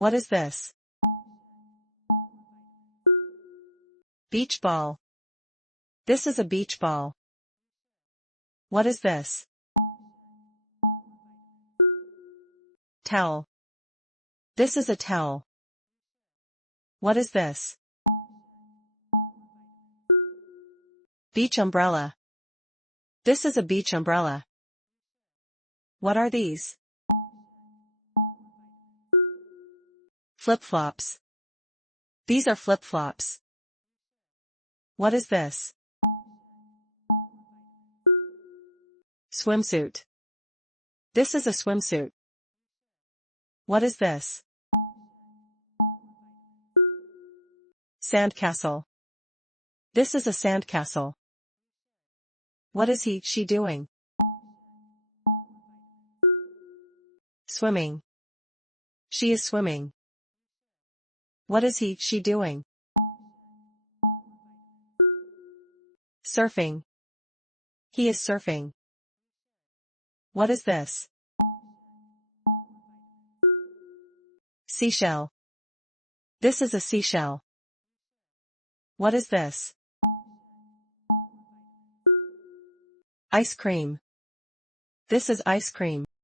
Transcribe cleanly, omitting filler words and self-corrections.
What is this? Beach ball. This is a beach ball. What is this? Towel. This is a towel. What is this? Beach umbrella. This is a beach umbrella. What are these? Flip-flops. These are flip-flops. What is this? Swimsuit. This is a swimsuit. What is this? Sandcastle. This is a sandcastle. What is she doing? Swimming. She is swimming. What is she doing? Surfing. He is surfing. What is this? Seashell. This is a seashell. What is this? Ice cream. This is ice cream.